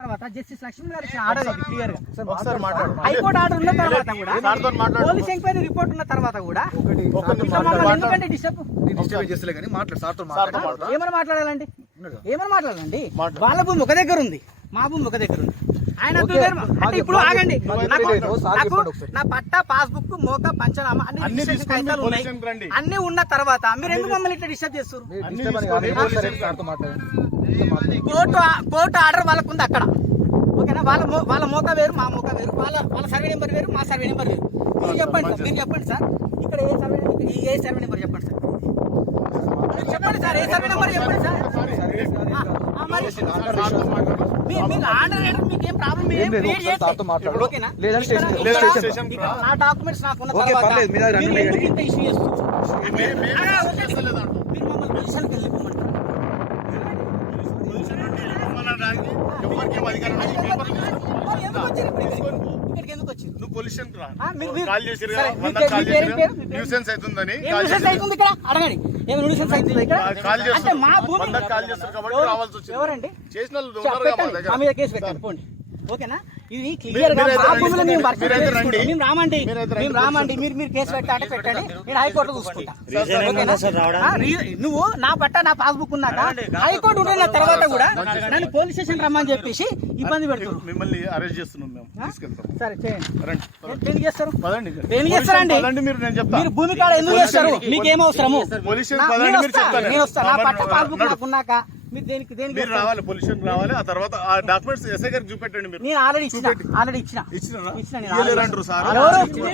తర్వాత జస్టిస్ లక్ష్మణ్ గారు ఇచ్చిన ఆర్డర్ ఇది క్లియర్ గా హైకోర్టు ఆర్డర్ ఉన్న తర్వాత కూడా పోలీస్ ఎంక్వైరీ రిపోర్ట్ ఉన్న తర్వాత కూడా ఎందుకంటే ఏమని మాట్లాడాలండి వాళ్ళ భూమి ఒక దగ్గర ఉంది, మా భూమి ఒక దగ్గర ఉంది. ఆయన అంటే ఇప్పుడు ఆగండి, నాకు నా పట్టా పాస్బుక్ మోక పంచనామా అన్ని ఉన్న తర్వాత మీరు ఎందుకు మమ్మల్ని ఇట్లా డిస్టర్బ్ చేస్తారు? కోర్టు ఆర్డర్ వాళ్ళకు ఉంది అక్కడ, ఓకేనా? వాళ్ళ మోక వేరు, మా మోక వేరు, వాళ్ళ సర్వే నెంబర్ వేరు, మా సర్వే నెంబర్ వేరు. మీరు చెప్పండి సార్ ఇక్కడ ఏ సర్వే నెంబర్ చెప్పండి సార్, చెప్పండి సార్, ఏ సర్వే నెంబర్ చెప్పండి సార్. మీరు ఆర్డర్ మీకేం ప్రాబ్లం ఓకేనా? నా డాక్యుమెంట్స్ నాకున్న తర్వాత మీరు ఇంత ఇష్యూ చేస్తున్నారు? మీరు మమ్మల్ని పొజిషన్కి వెళ్ళిపోమంటారు? ఎవరండి కేసు పెట్టండి పోండి, ఓకేనా? ఇది క్లియర్ గా మా భూమిలో మేము రామండి, మీరు కేసు పెట్టండి, నేను హైకోర్టులో చూసుకుంటా. నువ్వు నా పట్ట నా పాస్బుక్ ఉన్నాక హైకోర్టు ఉండిన తర్వాత కూడా నన్ను పోలీస్ స్టేషన్ రమ్మని చెప్పేసి ఇబ్బంది పెడుతున్నారు. మిమ్మల్ని అరెస్ట్ చేస్తున్నాం. సరే చేయండి, చేస్తారండి. మీరు భూమి కాడ ఎందుకు చేస్తారు? మీకేం అవసరము? నేను వస్తాను, నా పట్ట పాస్బుక్ నాకు ఉన్నాక మీరు రావాలి, పొల్యూషన్ రావాలి. ఆ తర్వాత ఆ డాక్యుమెంట్స్ ఎస్ఐ గారికి చూపెట్టండి. మీరు నేను ఆల్రెడీ ఇచ్చిన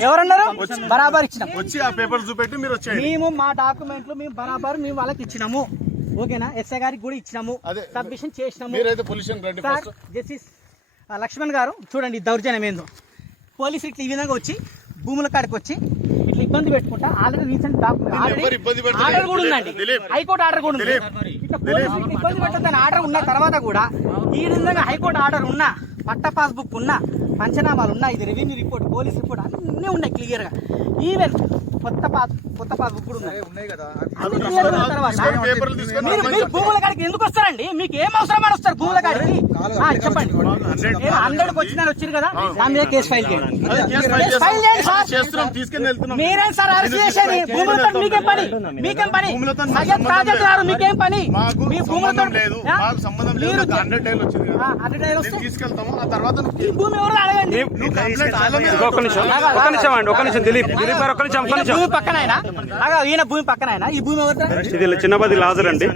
ఎవరన్నారు? బరాబర్ ఇచ్చిన. వచ్చి ఆ పేపర్ చూపెట్టి మీరు వచ్చేయండి. మేము మా డాక్యుమెంట్లు మేము బరాబర్ మేము వాళ్ళకి ఇచ్చినాము, ఓకేనా? ఎస్ఐ గారికి కూడా ఇచ్చినాము, సబ్మిషన్ చేసినాము. మీరైతే పొల్యూషన్ రండి. జస్టిస్ లక్ష్మణ్ గారు చూడండి దౌర్జన్యం ఏందో. పోలీసులు ఇట్లా ఈ విధంగా వచ్చి భూముల కాడికి వచ్చి ఇట్లా ఇబ్బంది పెట్టుకుంటా ఆల్రెడీ రీసెంట్ డాక్యుమెంట్ ఆర్డర్ కూడా ఉందండి, హైకోర్టు ఆర్డర్ కూడా ఉంది. ఇట్లా పోలీసులు ఇబ్బంది పెట్టద్దని ఆర్డర్ ఉన్న తర్వాత కూడా ఈ విధంగా హైకోర్టు ఆర్డర్ ఉన్నా, పట్ట పాస్బుక్ ఉన్నా, పంచనామాలు ఉన్నా, ఇది రెవెన్యూ రిపోర్ట్, పోలీస్ రిపోర్ట్ అన్నీ ఉన్నాయి క్లియర్ గా. ఈవెన్ కొత్త పాస్బుక్ కూడా ఉన్నాయి కదా. మీరు భూముల కాడికి ఎందుకు వస్తారండి? మీకు ఏం అవసరం అని వస్తారు భూముల కాడికి? చెప్పండి. 100కి వచ్చారు కదా, నా మీద కేసు ఫైల్ చేయండి. మీరేం సార్ అరెస్ట్ చేసేది? భూములతో మీకేం పని? సయ్యద్ ప్రాజెక్ట్ గారు మీకేం పని? మీ భూములతో ఈ భూమి ఎవరు అడగండి. భూమి పక్కన ఈయన భూమి పక్కన ఈ భూమి ఎవరు? చిన్నపతి లాజర్ అండి.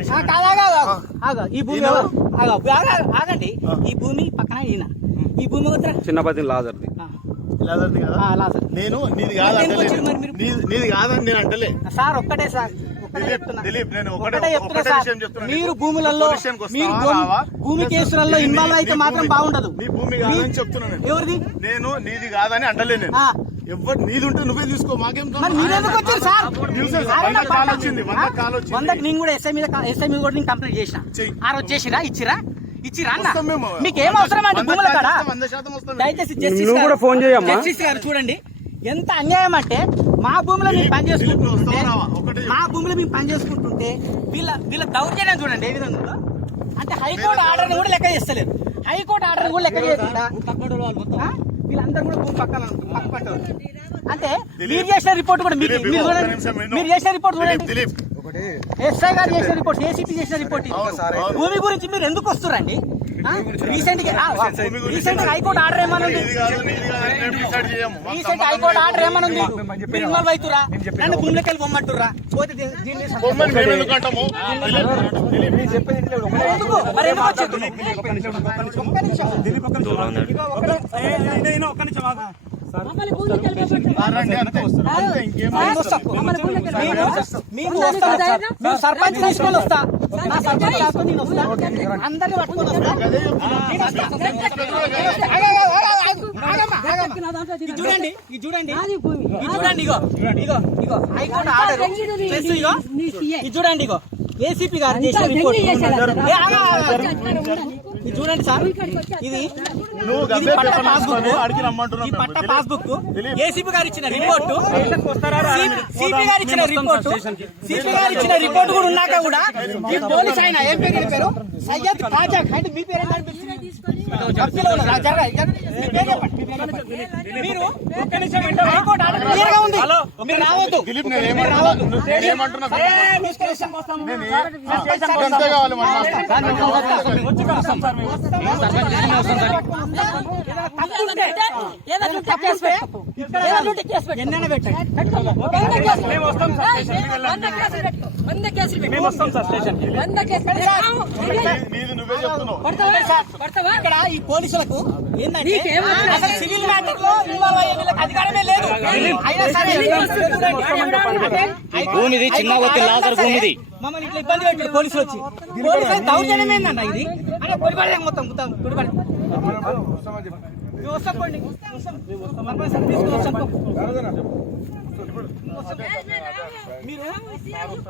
ఈ భూమి ఎవరు? ఆగండి, ఈ భూమి పక్కన ఈయన, ఈ భూమి ఎవరు? చిన్నపతి లాజర్ది. నేను నీది కాదని నేను అంటలే సార్. ఒక్కటే సార్, దిలీప్, నేను ఒకటే చెప్తున్నా. మీరు భూములలో భూమి కేసులలో ఇన్వాల్వ్ అయితే మాత్రం బాగుండదు. నీ భూమి కాదని చెప్తున్నాను. ఎవరిది? నేను నీది కాదని అంటలే. నేను ఎవరు నీది ఉంటే నువ్వే తీసుకో, మాకేం మీరెందుకు వచ్చారు సార్? 100కి నేను కూడా ఎస్ఐ మీద కూడా నేను కంప్లైంట్ చేసిన. ఆ రోజు చేసిరా ఇచ్చిరా అన్న? మీకు ఏం అవసరం అండి భూముల కాడ? దయచేసి జస్టిస్ గారు చూడండి ఎంత అన్యాయం అంటే, మా భూమిలో మేము పనిచేసుకుంటుంటే వీళ్ళ దౌర్జన్యం చూడండి ఏ విధంగా. అంటే హైకోర్టు ఆర్డర్ కూడా లెక్క చేస్తలేదు, హైకోర్టు ఆర్డర్ కూడా లెక్క చేయకుండా వీళ్ళందరూ కూడా భూమి పక్క అంటే మీరు చేసిన రిపోర్ట్ కూడా మీరు చేసిన రిపోర్ట్ చూడండి, ఎస్ఐ గారు చేసిన రిపోర్ట్, ఏసీపీ చేసిన రిపోర్ట్. భూమి గురించి మీరు ఎందుకు వస్తున్నారండి? రీసెంట్ హైకోర్టు ఆర్డర్ ఏమనుంది? మీరు ఇన్వాల్వ్ అవుతురా? నన్ను భూమిలోకి వెళ్ళి పొమ్మంటురా? పోతే సర్పంచ్ తీసుకొని వస్తా, నా సర్పంచ్ రాసుకొని నేను వస్తా, అందరినీ పట్టుకొని వస్తా. చూడండి ఇగో హైకోర్టు ఆర్డర్ ఇది చూడండి. ఇగో ఏసీపీ గారు చేసిన రిపోర్ట్ ఇది చూడండి సార్, ఇది నువ్వు ఇది గబ్బే పట్టా పేపర్ పాస్బుక్, తీసుకొని అడిగి రమ్మంటున్నావు ఈ మేము. పట్టా దిలీప్, పాస్బుక్ దిలీప్. ఏసీపీ గారు ఇచ్చిన రిపోర్టు, సిపి గారు ఇచ్చిన రిపోర్టు, సిపి గారు ఇచ్చిన రిపోర్టు కూడా ఉన్నాక కూడా ఈ పోలీస్ ఆయన ఏం పేరు చెప్పారు, సయ్యద్ ఖాజా అంటే మీ పేరు ఏంటని పిలిచింది? అప్పీలో ఉన్నారు. మీ పేరు చెప్పండి, మీ పేరు చెప్పండి. మీరు ఒక్క నిమిషం వింటారా? హైకోర్టు ఆర్డర్ క్లియర్ గా ఉంది, మీరు రావద్దు. దిలీప్, నేను ఏమంటున్నా మీ స్టేషన్ కోసం అంతే కావాలి మన ఎన్నైనా పెట్టండి. నీది నువ్వే చెప్తున్నావు. ఇక్కడ ఈ పోలీసులకు ఏంటంటే అసలు సివిల్ మ్యాటర్ లో ఇన్వాల్వ్ అయ్యే వీళ్ళకి అధికారమే లేదు. అయినా సరే భూమిది చిన్న ఒత్తి లాజర్ భూమిది మమ్మల్ని ఇట్లా ఇబ్బంది పెట్టారు పోలీసులు వచ్చి. పోలీసులు దౌర్జన్యం ఏందన్న ఇది? అంటే పొడిపడే మొత్తం పొడిపడి వస్తాండి, మీరు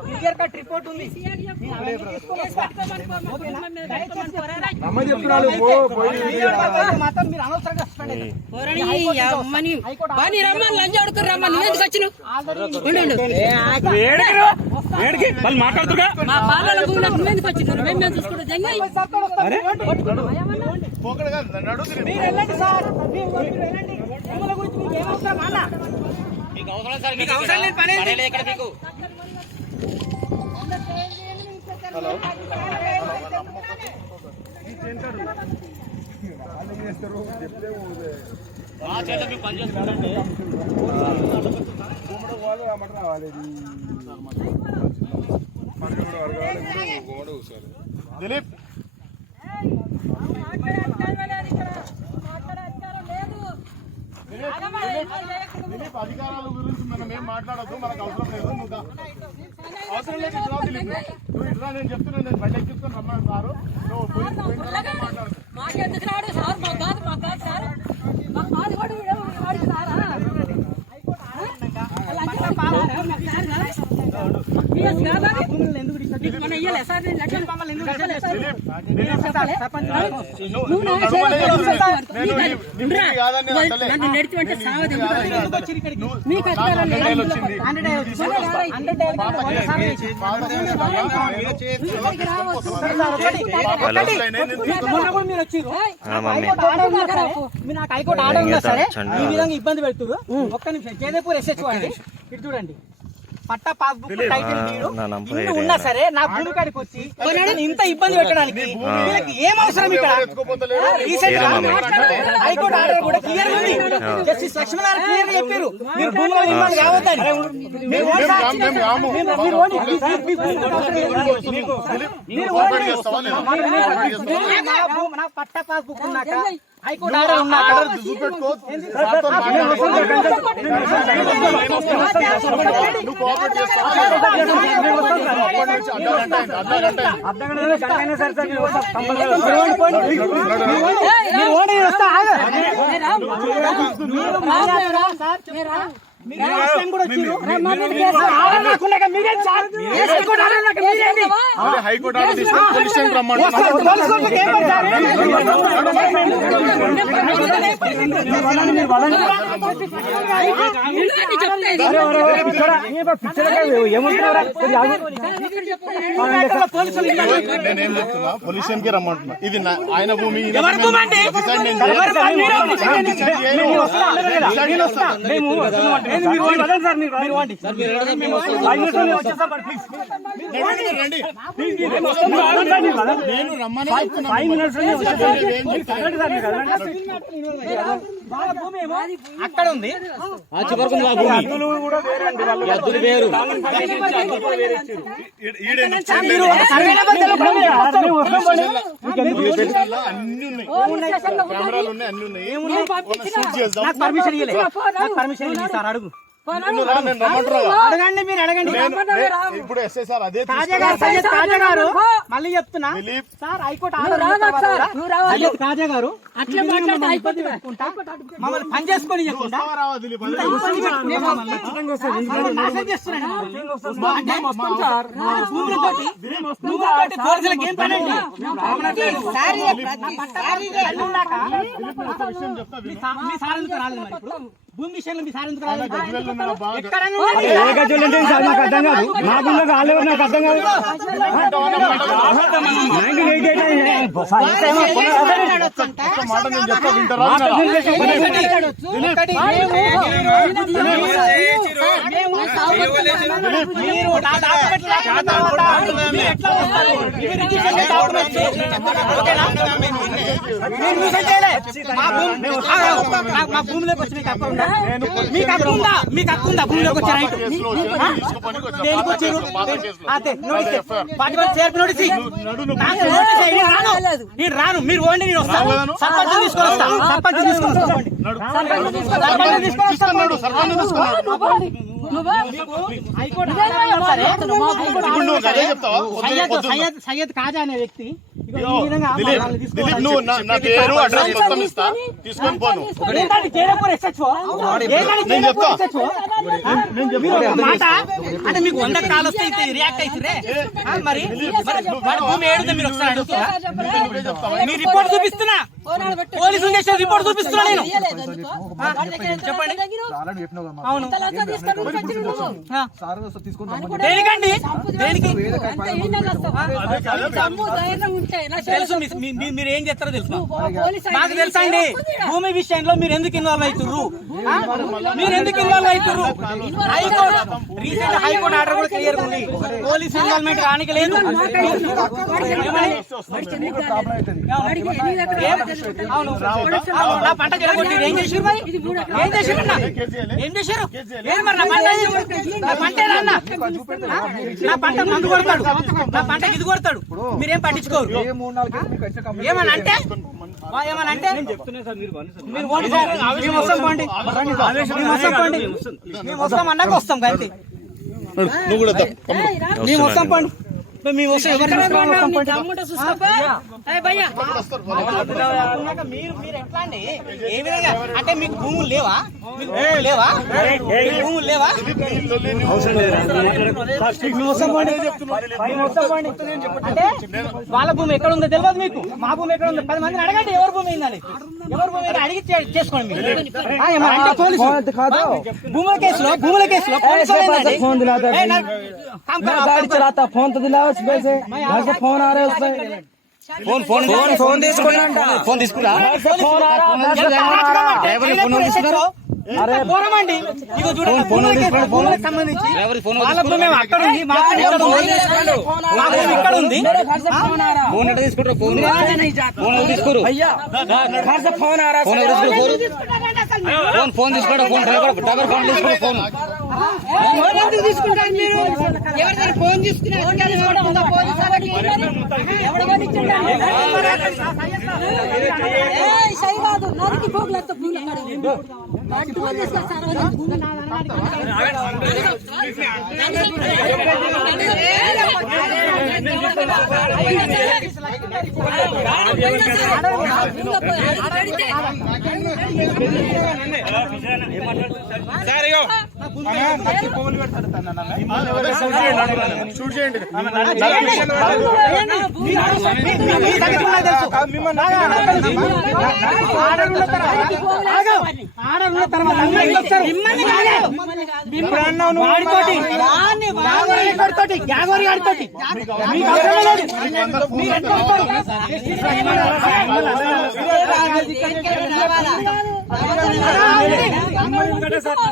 క్లియర్ కట్ రిపోర్ట్ ఉంది. మాత్రం మీరు అనవసరంగా సస్పెండ్ మాట్లాడుతున్నా పోకడ కాదు, నన్ను అడుగు దిలీప్. మీరు వెళ్ళండి సార్, మీరు వెళ్ళండి. ఎమ్మెల్యే గురించి మీకు ఏమవసరం అన్న? మీకు అవసరం లేని పని ఏంటి? ఇక్కడ మీకు పనిచేస్తారంటే దిలీప్, దిలీప్, అధికారాల గురించి మనం ఏం మాట్లాడద్దు, మనకు అవసరం లేదు. నువ్వు అవసరం లేదు ఇట్లా దిలీప్, నువ్వు ఇట్లా నేను చెప్తున్నాను, నేను బండి ఎక్కించుకొని రమ్మని సారు, నువ్వు పోయి మాట్లాడు. మాకెందుకు రాడు సార్? మా కాదు సార్, మా కాదు కూడా వాడికి రారా? నన్ను నడిచివంటే సావదు. మీకు అధికారం లేదు. మీరు వచ్చారు, నాకు హైకోర్టు ఆర్డర్ ఉన్నా సరే ఈ విధంగా ఇబ్బంది పెడుతున్నారు. ఒక్క నిమిషం, జయదేపూర్ SHO అండి, ఇటు చూడండి. పట్టా పాస్బుక్ టైటిల్ డీడు ఇన్ని ఉన్నా సరే నా భూమి కాడికి వచ్చి ఇంత ఇబ్బంది పెట్టడానికి వీళ్ళకి ఏం అవసరం? ఇక్కడ రీసెంట్ గా హైకోర్టు ఆర్డర్ కూడా క్లియర్ ఉంది. జస్టిస్ లక్ష్మణ్ గారు క్లియర్ చెప్పారు, మీరు భూమిలో ఇన్వాల్వ్ కావద్దని. నా పట్టా పాస్బుక్ ఉన్నాక హైకోర్టు ఆర్డర్ ఉన్నాక హైకోర్టు ఆర్డర్ తీసుకొని పోలీస్ స్టేషన్ రమ్మంటున్నారు. నేనేం చెప్తున్నా, పోలీస్ స్టేషన్ కి రమ్మంటున్నా. ఇది ఆయన భూమి, నేను రమ్మని అక్కడ ఉంది. కెమెరాలు ఉన్నాయి, అన్ని ఉన్నాయి. పర్మిషన్ ఇవ్వలేదు సార్, అడుగు నువ్వు రా, నేను రమ్మంటున్నా. అడగండి, మీరు అడగండి. ఇప్పుడు ఎస్ఐ సార్ అదే కాజా గారు, సయ్యద్ కాజా గారు, మళ్ళీ చెప్తున్నా దిలీప్. సార్, హైకోర్టు ఆర్డర్ ఉన్న తర్వాత కూడా సయ్యద్ కాజా గారు అట్లా మాట్లాడితే ఇబ్బంది పెట్టుకుంటా, మమ్మల్ని పని చేసుకొని ఇవ్వకుండా వస్తావా రావా దిలీప్? ఇంత ఇబ్బంది పెట్టుకుని మమ్మల్ని నాశనం చేస్తున్నాడు. అంటే భూములతోటి పోలీసులకు ఏం పని అండి? కళ్ళు ఉన్నాక విషయం చెప్తా మీ సార్ ఎందుకు రాలేదు మరి ఇప్పుడు? భూమి విషయంలో మీ సార్ ఎందుకు రాలేదు? గజ్వేల్ మన బాగా ఎక్కడైనా ఏ గజ్జలు అంటే సార్ నాకు అర్థం కాదు. మా గుళ్ళో రాలేవు, నాకు అర్థం కాదు. 1988 ఒక్క మాట నేను చెప్తా వింటారా? మీరు నా డాక్యుమెంట్ లేకపోతే మీరు ఎట్లా వస్తారు? ఇవి రిజిస్ట్రేషన్ డాక్యుమెంట్స్. ఓకేనా? మీరు న్యూసెన్స్ చేయలే. మా భూమిలోకి వచ్చి మీకు హక్కు ఉందా? మీకు హక్కు ఉందా? మీకు హక్కు ఉందా భూమిలోకి వచ్చే రైట్? దేనికి వచ్చారు? అదే నోటీస్ 41 చేర్పు నోటీస్. నాకు నోటీస్ ఇయ్యి. నేను రాను. మీరు పోండి, నేను వస్తాను. సర్పంచ్ తీసుకొని వస్తా. సర్పంచ్ తీసుకొని వస్తా. సర్పంచ్ తీసుకొని వస్తా. హైకోర్టు సయ్యద్ కాజా అనే వ్యక్తి ఇగో ఈ విధంగా వాళ్ళని దిలీప్, తీసుకోవాలి. నువ్వు నా పేరు అడ్రస్ మొత్తం ఇస్తా, తీసుకొని పోను. ఏంటంటే జైలపూర్ SHO? ఏంటంటే జైలపూర్ SHO? మీరు ఒక మాట అంటే మీకు 100 కాలు వస్తే ఇంత రియాక్ట్ అవుతురే మరి వాడి భూమి ఏడుందో మీరు ఒకసారి అడుగుతారా? మీ రిపోర్ట్ చూపిస్తున్నా, పోలీసులు చేసిన రిపోర్ట్ చూపిస్తున్నా నేను. చెప్పండి. అవును, దేనికండి? దేనికి తెలుసు. మీరు ఏం చేస్తారో తెలుసు నాకు తెలుసా అండి. భూమి విషయంలో మీరు ఎందుకు ఇన్వాల్వ్ అవుతుర్రు? మీరు ఎందుకు ఇన్వాల్వ్ అవుతుర్రు? హైకోర్టు రీసెంట్ హైకోర్టు ఆర్డర్ కూడా క్లియర్ ఉంది. పోలీస్ ఇన్వాల్వ్మెంట్ రానికి లేదు. అవును, నా పంట జరగొట్టి ఏం చేసారు? మరి ఏం చేసారు? ఏం చేశారు? ఏం మరి నా పంట అన్న నా పంట మందు కొడతాడు, నా పంటకి ఇది కొడతాడు, మీరేం పట్టించుకోరు. ఏమని అంటే మీరు ఓడి సార్, మేము వస్తాం పండి, మేము వస్తాం అన్నాక వస్తాం అంతే. నువ్వు కూడా మేము వస్తాం పండి, మేము వస్తాం. ఎవరు మీరు ఎట్లా అండి? ఏ విధంగా అంటే మీకు భూములు లేవా? మీకు భూములు లేవా? మీకు భూములు లేవా? అంటే వాళ్ళ భూమి ఎక్కడ ఉందో తెలియదు మీకు, మా భూమి ఎక్కడ ఉందో 10 మందిని అడగండి ఎవరి భూమి అయిందని. ఎవరి భూమి అడిగి చేసుకోండి మీరు. అంటే పోలీసు భూముల కేసులో फोन तो दिला उसमें से घर से फोन आ रहा है उसमें फोन తీసుకురా అరే పోరమండి. ఇగో చూడండి, భూములకు సంబంధించి వాళ్ళ భూమి అక్కడ ఉంది, మా భూమి ఇక్కడ ఉంది, మా భూమి ఇక్కడ ఉంది. ఫోన్ ఎట్లా తీసుకుంటారు? ఫోన్ తీసుకోరు. घर से फोन आ रहा है ఫోన్ తీసుకోండి. ఫోన్ డ్రైవర్ ఫోన్ తీసుకోండి. ఫోన్ ఎందుకు తీసుకుంటారు మీరు? ఎవరిదైనా ఫోన్ తీసుకుని సై కాదు నరికి పోగులతో భూమి అడ్డు షూట్ చేయండి.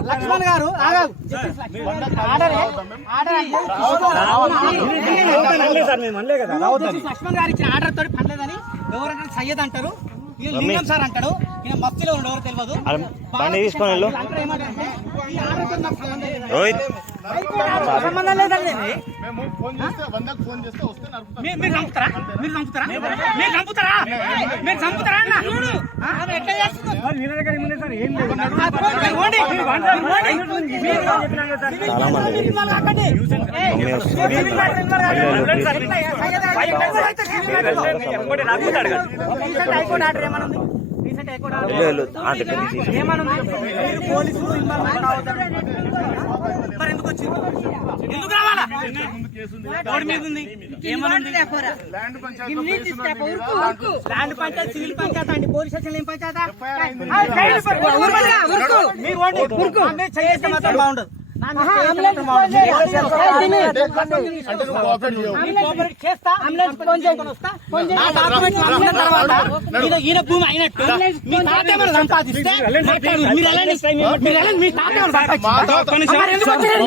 లక్ష్మణ్ గారు లక్ష్మణ్ గారు ఇచ్చిన ఆర్డర్ తోటి పనిలేదని ఎవరంటే సయ్యద్ అంటారు, లింగం సార్ అంటాడు, ఈయన మఫ్తీలో ఎవరు తెలియదు. తీసుకొని ఏమంటారంటే ఈ ఆర్డర్ నాకు సంబంధం లేదు. రోహిత్ సంబంధం లేదండి. మేము ఫోన్ చేస్తే 100కు ఫోన్ చేస్తే వస్తే నడుపుతాం. మీరు చంపుతారా? మీరు చంపుతారా? మీరు చంపుతారా? మీరు చంపుతారా అన్న? ఎట్లా చేస్తున్నారు? ఏం లేదు హైకోర్టు ఆర్డర్ ఏమనుంది? రీసెంట్ హైకోర్టు ఆర్డర్ ఏమనుంది? మీరు పోలీసులు ఇన్వాల్వ్ అవుతారు. మరి ఎందుకు వచ్చింది? ఎందుకు రావాలా? రోడ్డు మీద ఉంది. ఏమనుంది? ల్యాండ్ పంచాయతీలో కేసు ఉన్నది మీద ల్యాండ్ పంచాయతీ, సివిల్ పంచాయతీ అండి. పోలీస్ స్టేషన్ ఏం పంచాయతా? మీరు చేస్తే మాత్రం బాగుండదు. అంటే నువ్వు కోఆపరేట్ చేయవు. చేస్తా ఈయన భూమి అయినట్టు మీ తాత ఏమైనా సంపాదిస్తే మాట్లాడు. మీరు వెళ్ళండి, మీరు వెళ్ళండి. మీ తాత ఏమైనా సంపాదిస్తే మరి ఎందుకు వచ్చారు?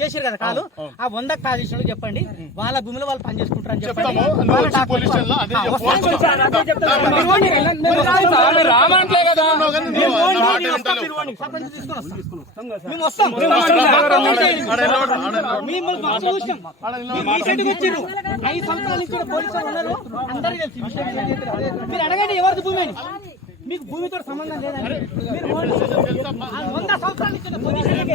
చేసారు కదా కాదు. ఆ 100 కాల్ చేసినట్టు చెప్పండి. వాళ్ళ భూమిలో వాళ్ళు పని చేసుకుంటారని చెప్పండి. నువ్వు వచ్చి పోలీస్ స్టేషన్లో అదే మేము వస్తాం. ఐదు సంవత్సరాల నుంచి పోలీసు ఉన్నారు. అందరికీ తెలుసు విషయం. మీరు అడగండి ఎవరిది భూమి అని. మీకు భూమితో సంబంధం లేదండి. మీరు 100 సంవత్సరాల నుంచి ఉన్న పొజిషన్లకి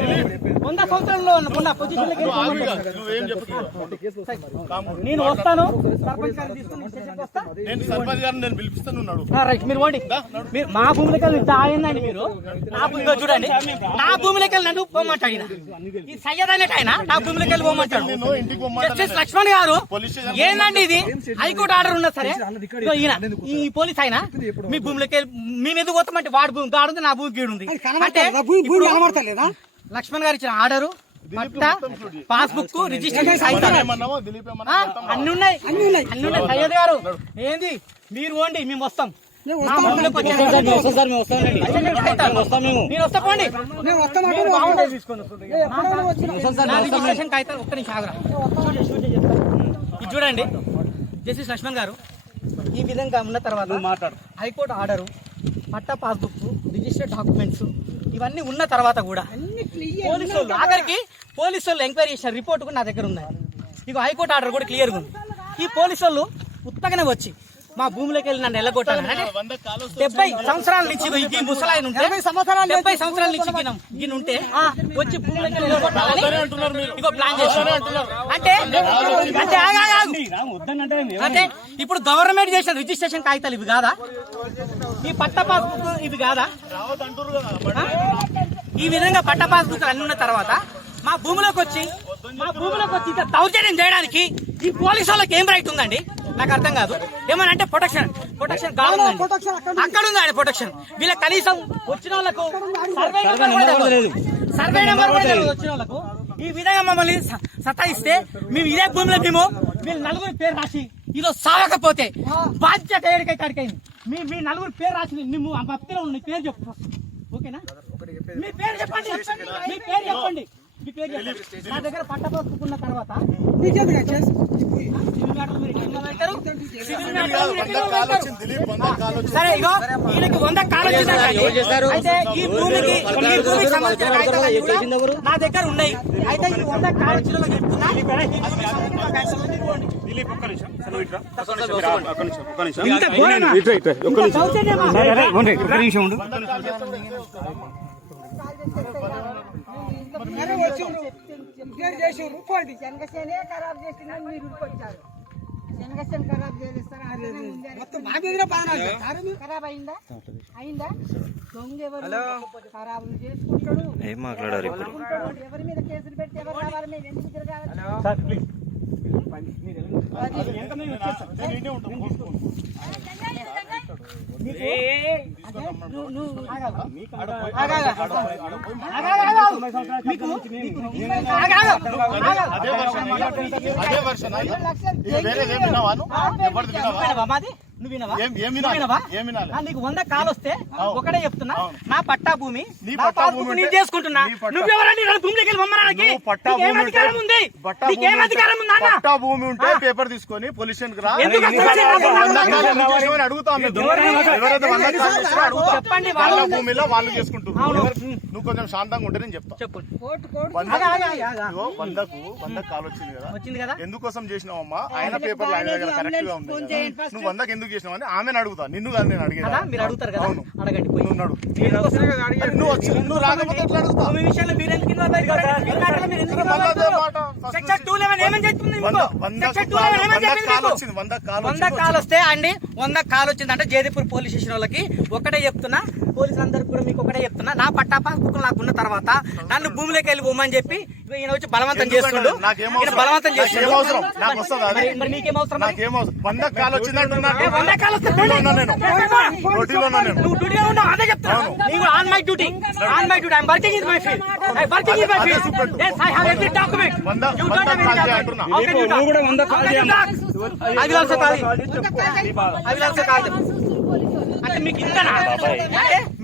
100 సంవత్సరాల్లో ఉన్న పొజిషన్లకి నువ్వేం చెప్తున్నావు? నేను వస్తాను. సర్పంచ్ గారిని తీసుకుని స్టేషన్కి వస్తా. నేను సర్పంచ్ గారిని నేను పిలిపిస్తాను. ఉన్నాడు రైట్. మీరు పోండి. మీరు మా భూమిలోకి వెళ్ళి ఆయండి. మీరు నా భూమిలో చూడండి. నా భూమిలోకి వెళ్ళి నన్ను పోమంటాడు. ఈ సయ్యద్ అనేట ఆయన నా భూమిలోకి వెళ్ళి పోమంటాడు. నేను ఇంటికి పోమంటాను. జస్టిస్ లక్ష్మణ్ గారు పోలీస్ స్టేషన్ ఏందండి ఇది? హైకోర్టు ఆర్డర్ ఉన్నా సరే ఇదిగో ఈయన ఈ పోలీస్ ఆయన మీ భూమిలోకి వెళ్ళి మేము ఎందుకు పోతామంటే వాడి భూమి గాడుంది, నా భూమి గీడుంది అంటే లక్ష్మణ్ గారు ఇచ్చిన ఆర్డరు, పట్టా, పాస్బుక్, రిజిస్ట్రేషన్ ఏమన్నావో దిలీప్ ఏమన్నా అన్ని ఉన్నాయి. సయ్యద్ గారు ఏంది? మీరు పోండి, మేము వస్తాం. చూడండి జస్టిస్ లక్ష్మణ్ గారు ఈ విధంగా ఉన్న తర్వాత హైకోర్టు ఆర్డరు, పట్టా, పాస్బుక్, రిజిస్టర్డ్ డాక్యుమెంట్స్ ఇవన్నీ ఉన్న తర్వాత కూడా పోలీసు వాళ్ళు ఆఖరికి పోలీసు వాళ్ళు ఎంక్వైరీ చేసిన రిపోర్ట్ కూడా నా దగ్గర ఉంది. ఇక హైకోర్టు ఆర్డర్ కూడా క్లియర్గా ఉంది. ఈ పోలీసు వాళ్ళు ఉత్తగానే వచ్చి మా భూమిలోకి వెళ్ళి నన్ను ఎల్లగొట్టాలని అంటే 70 సంవత్సరాల నుంచి ఈ ముసలాయన ఉంటే 70 సంవత్సరాల నుంచి ఈయన ఉంటే వచ్చి భూమిలోకి వెళ్ళి ఎల్లగొట్టాలని ఇగో ప్లాన్ చేశారు. అంటే అంటే అంటే ఇప్పుడు గవర్నమెంట్ చేసిన రిజిస్ట్రేషన్ కాగితాలు ఇవి కాదా? ఈ పట్ట పాస్బుక్ ఇవి కాదా? ఈ విధంగా పట్ట పాస్బుక్ అన్ని ఉన్న తర్వాత మా భూమిలోకి వచ్చి ఇంత దౌర్జన్యం చేయడానికి ఈ పోలీసు వాళ్ళకి ఏం రైట్ ఉందండి? నాకు అర్థం కాదు. ఏమని అంటే ప్రొటెక్షన్ కావాలండి. అక్కడ ఉందండి ప్రొటెక్షన్. వీళ్ళ కనీసం వచ్చిన వాళ్ళకు సర్వే నెంబర్ కూడా తెలియదు. వచ్చిన వాళ్ళకు ఈ విధంగా మమ్మల్ని సతాయిస్తే మేము ఇదే భూమిలో వీళ్ళు నలుగురి పేరు రాసి ఈరోజు సాగకపోతే బాధ్యత ఏడికైతే అడిగైంది. మీ నలుగురి పేరు రాసి మేము ఆ భక్తిలో ఉన్న పేరు చెప్పు. ఓకేనా? మీ పేరు చెప్పండి. మీ పేరు చెప్పండి. నా దగ్గర పట్ట పోసుకున్న తర్వాత సరే ఇగో ఈయనకి 100 కాలు వచ్చిందంటే అయితే ఈ భూమికి సంబంధించిన కాగితాలు నా దగ్గర ఉన్నాయి. అయితే ఈ 100 కాలు వచ్చిన చెప్తున్నా. శనగసేనే ఖరాబ్ చేసిన మీరు వచ్చారు. శనగసేన ఖరాబ్ చేస్తారా? ఖరాబ్ అయిందా? దొంగ ఎవరు ఖరాబ్ చేసుకుంటాడు? ఏం మాట్లాడారు? ఎవరి మీద కేసులు పెట్టి ఎవరు రావాలి? మేము ఎందుకు తిరగాలి? అదే వర్షన్ వేరేది విన్నావా? ఎవరిది విన్నావా? నువ్వు వినవా? ఏం నువ్వు వినాలి? వినవా? ఏం వినాలి? నీకు 100 కాలు వస్తే ఒకటే చెప్తున్నా, అవును. నా పట్టా భూమి నీ నా పట్టా పాస్బుక్ భూమి నేను ఉంటే- చేసుకుంటున్నా. నీ పట్టా- నువ్వెవరని నన్ను భూమిలోకి వెళ్ళి మమ్మరానికి? నువ్వు పట్టా నీకేం భూమి ఉంటే- అధికారం ఉంది? పట్టా నీకేం భూమి అధికారం ఉందా అన్న? పట్టా భూమి ఉంటే పేపర్ తీసుకొని పోలీస్ స్టేషన్ కి రా. ఎందుకు ఎన్ని అసలు కాలాలు చేయాలి? వంద కాలాలు ఎందుకు చేసినావు అని అడుగుతాం మేము. ఎవరైతే 100 కాలాలు చేసినారో అడుగుతాం. చెప్పండి, వాళ్ళ వాళ్ళు- భూమిలో వాళ్ళు చేసుకుంటారు. అవును. నువ్వు కొంచెం శాంతంగా ఉంటే నేను చెప్తా. చెప్పు. 100 ఆగా, ఆగా, ఆగా. ఇదిగో 100 కాల్ వచ్చింది కదా, వచ్చింది కదా? ఎందుకోసం చేసినావమ్మా? ఆయన పేపర్లు ఆయన దగ్గర కరెక్ట్ గా ఉంది కదా. నువ్వు 100కి ఎందుకు చేసినావు అని ఆమెను అడుగుతా, నిన్ను కాదు నేను అడిగేది. కదా మీరు అడుగుతారు కదా, అవును. అడగండి పోయి. నువ్వు అడుగు. ఎందుకోసం? నువ్వు వచ్చి నువ్వు రాకపోతే ఎట్లా అడుగుతావు? భూమి విషయంలో మీరు ఎందుకు ఇన్వాల్వ్ అయ్యారు? మీరు మాట్లాడాలి, మీరు ఎందుకు ఇన్వాల్వ్ మళ్ళా అదే అవుతారు? మాట. ఫస్ట్ సెక్షన్ 211 ఏమని చెప్తుంది మీకు? 100 సెక్షన్ 211 ఏమని చెప్పింది కాల్ మీకు? వచ్చింది. 100 కాల్ 100 కాల్ వస్తే అండి 100 కాల్ వచ్చిందంటే జయదేపూర్ పోలీస్ స్టేషన్ వాళ్ళకి ఒకటే చెప్తున్నా, పోలీసులందరికీ కూడా మీకు ఒకటే చెప్తున్నా, నా పట్టా పాస్బుక్ నాకున్న తర్వాత నన్ను భూమిలోకి వెళ్ళి పోమని చెప్పి ఈయన వచ్చి బలవంతం చేస్తుండు. ఈయన బలవంతం చేస్తుండు. నాకు వస్తుందా అది? మరి నీకేం అవసరం? నాకేం అవసరం? 100 కాల్ వచ్చిందంటున్నా. 100 కాల్ వస్తే డ్యూటీలో ఉన్నా నేను. డ్యూటీలో ఉన్నా నేను. నువ్వు డ్యూటీలో ఉన్నావు, అదే చెప్తున్నా. నీకు on my duty, on my duty. I'm working in my field. I working in my అదే ఫీల్డ్. చూపెట్టు. yes I have every document. 100 You don't have any call document. చేయంటున్నా. How can you talk? నువ్వు కూడా 100 How call can you చేయమ్మా. talk? I will also call you. I will also call you. అంటే మీకు ఇంతనా? అంటే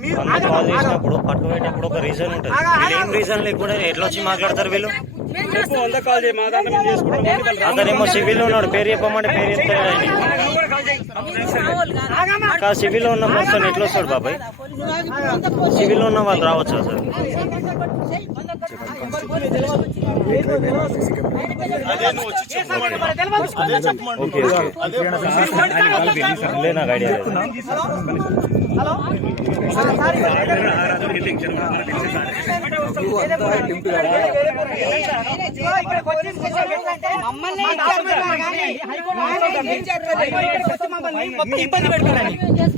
మీరు వంద call చేసినప్పుడు పట్టుకుపోయేటప్పుడు ఒక రీజన్ ఉంటుంది. వీళ్ళు ఏం రీజన్ లేకుండా ఎట్లా వచ్చి మాట్లాడతారు వీళ్ళు? 100 కాల్ చేయి, మా దాంట్లో మేము చేసుకుంటాం. అతనేమో సివిల్ ఉన్నాడు, పేరు చెప్పమంటే పేరు చెప్తాడు ఆయన. సివిల్ ఉన్న మొత్తం ఎట్లా వస్తాడు బాబాయ్? సివిల్ ఉన్న వాళ్ళు రావచ్చు సార్. అదే నువ్వు వచ్చి చెప్పమని. అదే చెప్పమని. Okay okay. అదే లే, నాకు ఐడియా లేదు. హలో సారీ ఇబ్బంది పెడుతున్నాండి.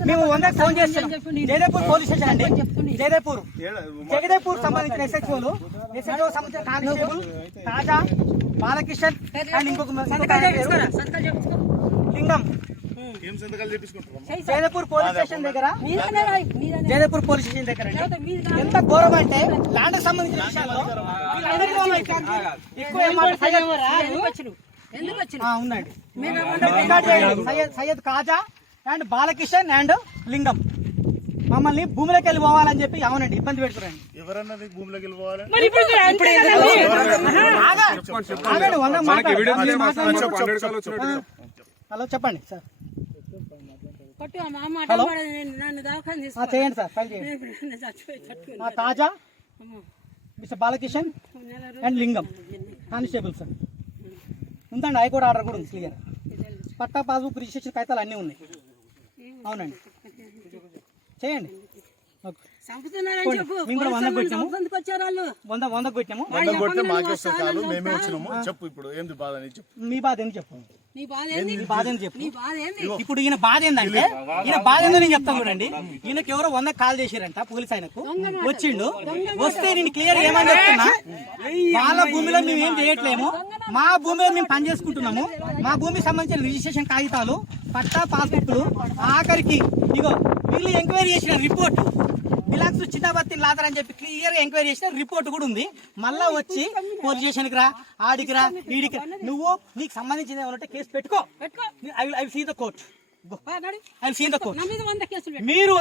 మేము 100కి ఫోన్ చేస్తున్నాం. జయదేపూర్ పోలీస్ స్టేషన్ అండి, జగదేపూర్ సంబంధించిన ఎస్హెచ్ఓలు సంబంధించిన కానిస్టేబుల్ తాజా బాలకిషన్ అండ్ ఇంకొక లింగం ఏం సంతకాలు చేపించుకుంటారు? జయదేపూర్ పోలీస్ స్టేషన్ దగ్గర, జయదేపూర్ పోలీస్ స్టేషన్ దగ్గర అండి. ఎంత ఘోరం అంటే ల్యాండ్ సంబంధించిన విషయాల్లో వీళ్ళందరికీ వాళ్ళు ఎక్కువ ఉందండి. రికార్డ్ చేయండి. సయ్యద్ కాజా అండ్ బాలకిషన్ అండ్ లింగం మమ్మల్ని భూమిలోకి వెళ్ళి పోవాలని చెప్పి అవునండి ఇబ్బంది పెడుతున్నాండి. ఎవరన్నా నీకు భూమిలోకి వెళ్ళిపోవాలి? ఆగండి, 100 హలో చెప్పండి సార్. హలో చేయండి సార్, ఫైల్ చేయండి. తాజా మిస్టర్ బాలకిషన్ అండ్ లింగం కానిస్టేబుల్ సార్ ఉందండి. హైకోర్టు ఆర్డర్ కూడా ఉంది క్లియర్. పట్టా పాస్బుక్ రిజిస్ట్రేషన్ కాగితాలు అన్నీ ఉన్నాయి. అవునండి చేయండి. మేము కూడా 100 కొట్టాము, 100 కొట్టాము. 100 కొడితే మాకే వస్తే చాలు, మేమే వచ్చినాము. చెప్పు ఇప్పుడు ఏంది బాధ అని చెప్పు. మీ బాధ ఏంది చెప్పు. నీ బాధ ఏంది చెప్పు. ఇప్పుడు ఈయన బాధ ఏంటంటే, ఈయన బాధ ఏందో నేను చెప్తాను చూడండి. ఈయనకి ఎవరో 100 కాల్ చేశారంట పోలీస్ ఆయనకు. వచ్చిండు, వస్తే నేను క్లియర్ ఏమని చెప్తున్నా, వాళ్ళ భూమిలో మేము ఏం చేయట్లేము, మా భూమిలో మేము పని చేసుకుంటున్నాము. మా భూమికి సంబంధించిన రిజిస్ట్రేషన్ కాగితాలు, పట్టా పాస్బుక్లు, ఆఖరికి ఇగో వీళ్ళు ఎంక్వైరీ చేసిన రిపోర్ట్ బిలాక్స్ చిన్నబత్తి లాదర్ అని చెప్పి క్లియర్ ఎంక్వైరీ చేసిన రిపోర్ట్ కూడా ఉంది. మళ్ళా వచ్చి పోలీస్ స్టేషన్కి రా, ఆడికి రా, ఈడికి రా. నువ్వు నీకు సంబంధించిన ఏమంటే కేసు పెట్టుకో. I see the court. I see the court. మీరు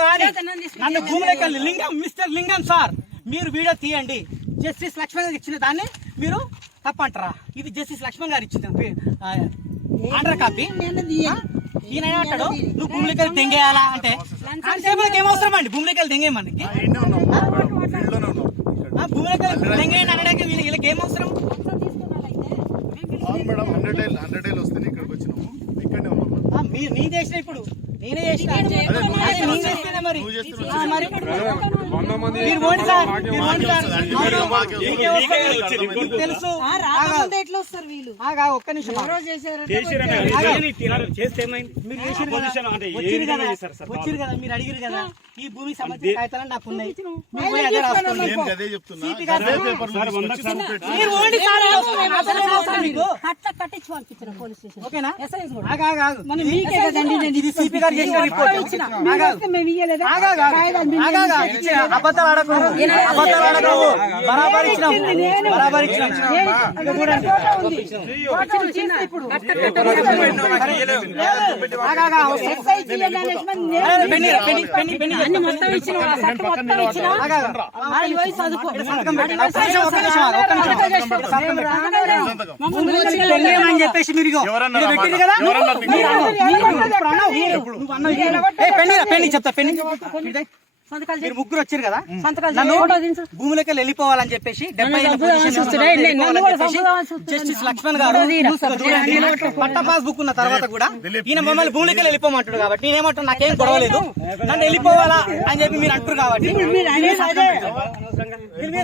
నన్ను భూమిలోకి వెళ్ళి లింగం, మిస్టర్ లింగం సార్ మీరు వీడియో తీయండి. జస్టిస్ లక్ష్మణ్ గారు ఇచ్చిన దాన్ని మీరు తప్పంటారా? ఇది జస్టిస్ లక్ష్మణ్ గారు ఇచ్చిన ఆర్డర్ కాపీ. ఈయన అంటాడు నువ్వు భూమిలోకి వెళ్ళి దెంగేయాలా అంటే కానిస్టేబుల్కి ఏం అవసరం అండి భూమిలోకి వెళ్ళి దెంగేయమని? భూమిలోకి వెళ్ళి దెంగేయండి అనడానికి వీళ్ళకి ఏం అవసరం? మేడం 100 డేలు వస్తే ఇక్కడికి వచ్చినాము, ఇక్కడనే ఉన్నాం. నీ చేసిన ఇప్పుడు నేనే చేసిన మరి మీరు పోండి సార్, మీరు పోండి సార్. తెలుసు ఒక్క నిమిషం వచ్చిరు కదా, మీరు అడిగారు కదా ఈ భూమికి సంబంధించిన కాగితాలు నాకు ఉన్నాయి. ఓకేనా? ఇది సిపి గారు గారు చేసిన రిపోర్ట్ మేము ఇయ్యలేదా? అబద్ధాలు ఆడకు బరాబర్ ఇచ్చినాం ఇప్పుడు అని చెప్పేసి మీరు పెట్టింది కదా పెళ్లి చెప్తా పెళ్లి మీరు ముగ్గురు వచ్చారు కదా నన్ను భూములకి వెళ్ళిపోవాలని చెప్పేసి 70 జస్టిస్ లక్ష్మణ్ గారు పట్ట పాస్ బుక్ ఉన్న తర్వాత కూడా ఈయన మమ్మల్ని భూములకి వెళ్ళిపోమంటాడు కాబట్టి నేనేమంటాను నాకేం గొడవలేదు నన్ను వెళ్ళిపోవాలా అని చెప్పి మీరు అంటారు కాబట్టి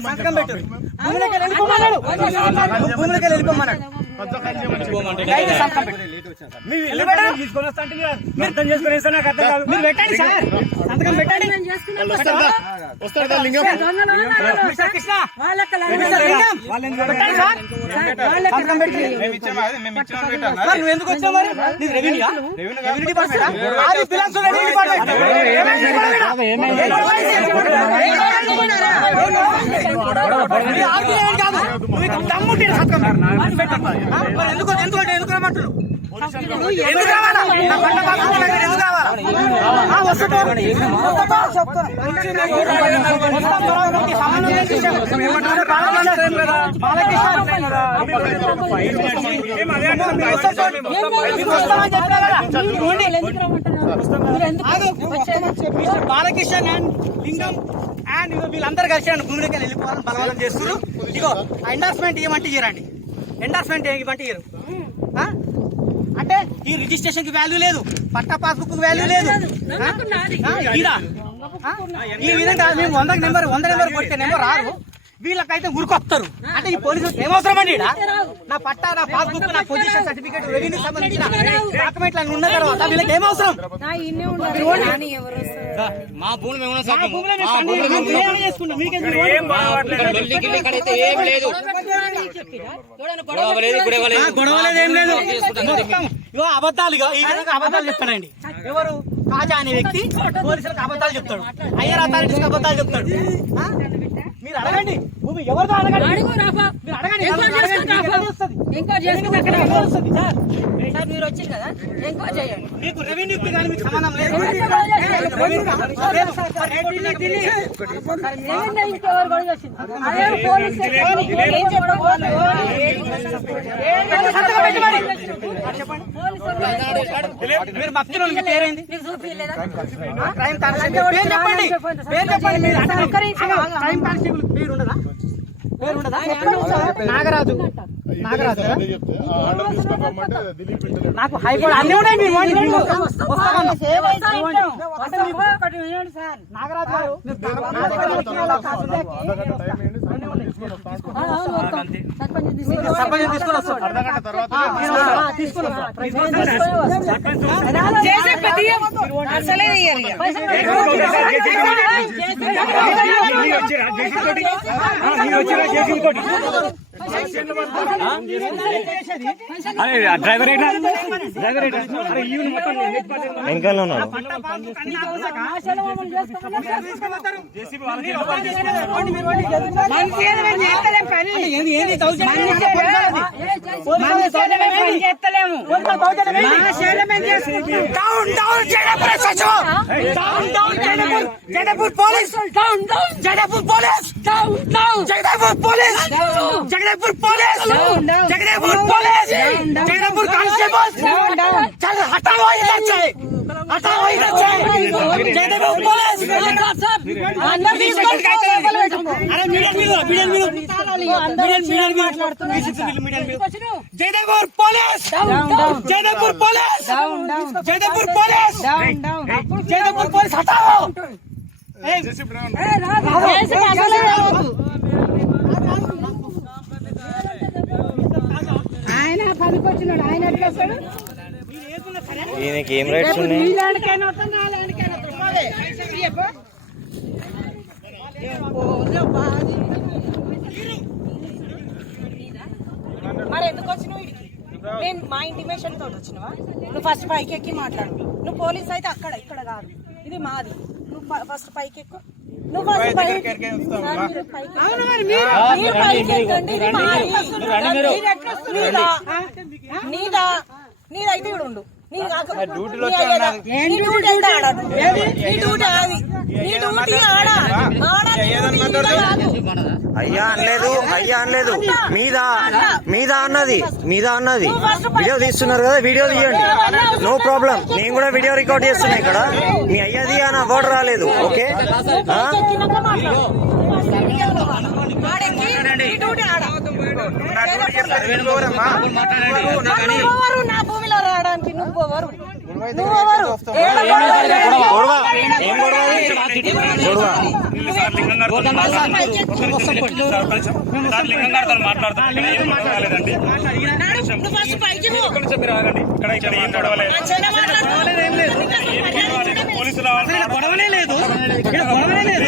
సంతకం పెట్టారు భూములకి వెళ్ళిపోమన్నాడు మీరు పెట్టండి సార్ సంతకం పెట్టండి వస్తాడు లింగం మిస్టర్ కృష్ణ నువ్వు ఎందుకు వచ్చావు మరి నీది రెవెన్యూ ఎందుకు రమ్మంటున్నావు ఎందుకు రావాలా నా పంట ఎందుకు రావాలా బాలకిషన్ అండ్ లింగం అండ్ వీళ్ళందరూ కలిసి భూమిలోకి వెళ్ళిపోవాలని బలవంతం చేస్తున్నారు. ఇగో ఎండార్స్మెంట్ ఇవ్వమంటే ఇయ్యరండి, ఎండార్స్మెంట్ ఇవ్వమంటే ఇయ్యరు. అంటే ఈ రిజిస్ట్రేషన్ కి వాల్యూ లేదు, పట్టా పాస్బుక్ వాల్యూ లేదు. ఈ విధంగా మేము 100 నెంబర్ కొట్టే నెంబర్ రారు, వీళ్ళకైతే ఉరికొస్తారు. అంటే ఈ పోలీసులకు ఏమవసరం అండి? నా పట్టా, నా పాస్బుక్, నా పొజిషన్ సర్టిఫికేట్, రెవెన్యూ సంబంధించిన డాక్యుమెంట్లు అన్ని ఉన్న తర్వాత వీళ్ళకి ఏమవసరం? మా భూములు మేము గొడవలేదు, ఏం లేదు. ఇగో అబద్ధాలు, ఈ విధంగా అబద్ధాలు చెప్తాడండి. ఎవరు? కాజా అనే వ్యక్తి పోలీసులకు అబద్ధాలు చెప్తాడు, హైయర్ అథారిటీస్ అబద్ధాలు చెప్తాడు. మీరు అడగండి, భూమి ఎవరిదో అడగండి, మీరు అడగండి. మీరు వచ్చింది కదా, ఎంక్వైరీ చేయండి. మీకు రెవెన్యూకి కానీ మీకు సంబంధం లేదు. మీరు మధ్యలో పేరైంది క్రైమ్ కానిస్టేబుల్ పేరు చెప్పండి, పేరు చెప్పండి. మీరు క్రైమ్ కానిస్టేబుల్ పేరు ఉండదా? పేరు ఉండదా? నాగరాజు, నాగరాజు నాకు హైకోర్టు అన్ని ఉన్నాయి. మీరు నాగరాజు గారు సర్పంచ్ తీసుకుని వస్తాం. అరే డ్రైవర్ అయినా డ్రైవర్ అయినా అరే ఈ మొత్తం వెంకల్లో ఉన్నాడు. Jagdalpur police, Jagdalpur police, Jagdalpur police, Jagdalpur police, Jagdalpur police, Jagdalpur constable, चल हटाओ इधर से, हटाओ इधर से, जगदलपुर पुलिस, अरे मीडियम मिलो, Jagdalpur police, Jagdalpur police, Jagdalpur police, Jagdalpur police हटाओ. ఆయన పనికొచ్చినాడు, ఆయన ఎట్లా వస్తాడు? ఈయనకి ఏం రైట్స్ ఉన్నాయి? మరి ఎందుకు వచ్చినావు? నేను మా ఇంటిమేషన్ తోటి వచ్చినవా? నువ్వు ఫస్ట్ పైకి ఎక్కి మాట్లాడు. నువ్వు పోలీస్ అయితే అక్కడ ఇక్కడ కాదు, ఇది మాది. నువ్వు ఫస్ట్ పైకి ఎక్కువ. నువ్వు ఫస్ట్ పైకి ఎక్కండి, ఇది మాది. నీదా నీదైతే ఇక్కడ ఉండు. నీ డ్యూటీ ఆడదు, నీ డ్యూటీ ఆది, నీ డ్యూటీ ఆడ. అయ్యా అనలేదు మీద అన్నది వీడియో తీస్తున్నారు కదా, వీడియో తీయండి, నో ప్రాబ్లం. నేను కూడా వీడియో రికార్డ్ చేస్తున్నా ఇక్కడ. మీ అయ్యది అని వర్డ్ రాలేదు. ఓకే నా భూమిలో రావడానికి నువ్వెవరు? గొడవనే లేదు, గొడవనే లేదు.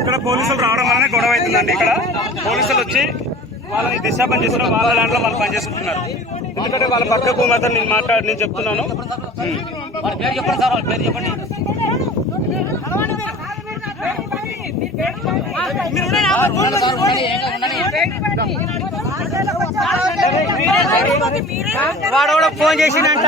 ఇక్కడ పోలీసులు రావడం వల్లనే గొడవ అవుతుందండి. ఇక్కడ పోలీసులు వచ్చి వాళ్ళని డిస్టర్బెన్స్ చేస్తున్నారు, వాళ్ళ దాంట్లో వాళ్ళు పనిచేసుకుంటున్నారు. ఎందుకంటే వాళ్ళ పక్క భూమి అతను నేను చెప్తున్నాను. వాడు కూడా ఫోన్ చేసిండంట.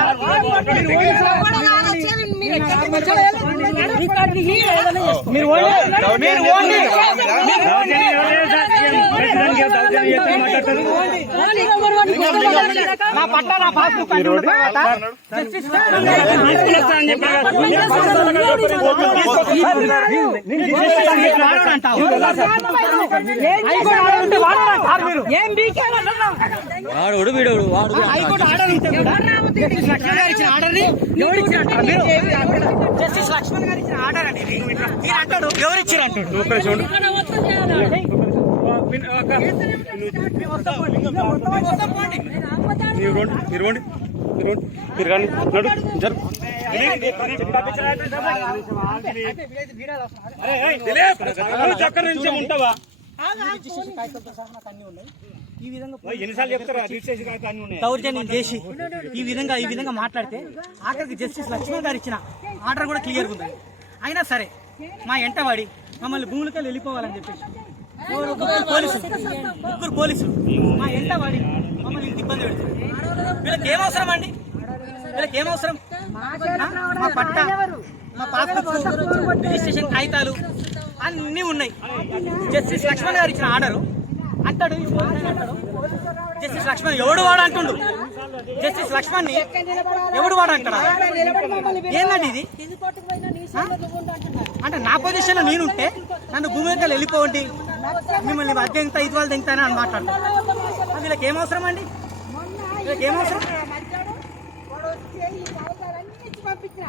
నా పట్ల నా పాస్బుక్ జస్టిస్ లక్ష్మణ్ గారు ఇచ్చిన ఆర్డర్ అండి. మీరు అంటాడు ఎవరు ఇచ్చారు అంటాడు. ఉంటావా? ఈ విధంగా దౌర్జన్యం చేసి ఈ విధంగా మాట్లాడితే ఆఖరికి జస్టిస్ లక్ష్మణ్ గారు ఇచ్చిన ఆర్డర్ కూడా క్లియర్గా ఉంది. అయినా సరే మా ఎంటవాడి మమ్మల్ని భూములకి వెళ్ళిపోవాలని చెప్పేసి ముగ్గురు పోలీసులు మా ఎంటవాడి మమ్మల్ని ఇబ్బంది పెడుతుంది. వీళ్ళకి ఏమవసరం అండి? వీళ్ళకి ఏమవసరం? మా పట్ట, మా పాస్బుక్, రిజిస్ట్రేషన్ కాగితాలు అన్నీ ఉన్నాయి. జస్టిస్ లక్ష్మణ్ గారు ఇచ్చిన ఆర్డరు అంటాడు. జస్టిస్ లక్ష్మణ్ ఎవడు వాడు అంటుండు. జస్టిస్ లక్ష్మణ్ ని ఎవడు వాడు అంటాడా? ఏంటండి ఇది? అంటే నా పొజిషన్ లో నేనుంటే నన్ను భూమికి వెళ్ళిపోండి, మిమ్మల్ని అద్దెంత ఇది వాళ్ళు తింటానని అని మాట్లాడతాను. వీళ్ళకి ఏమవసరం అండి? వీళ్ళకి ఏమవసరం? పంపించిన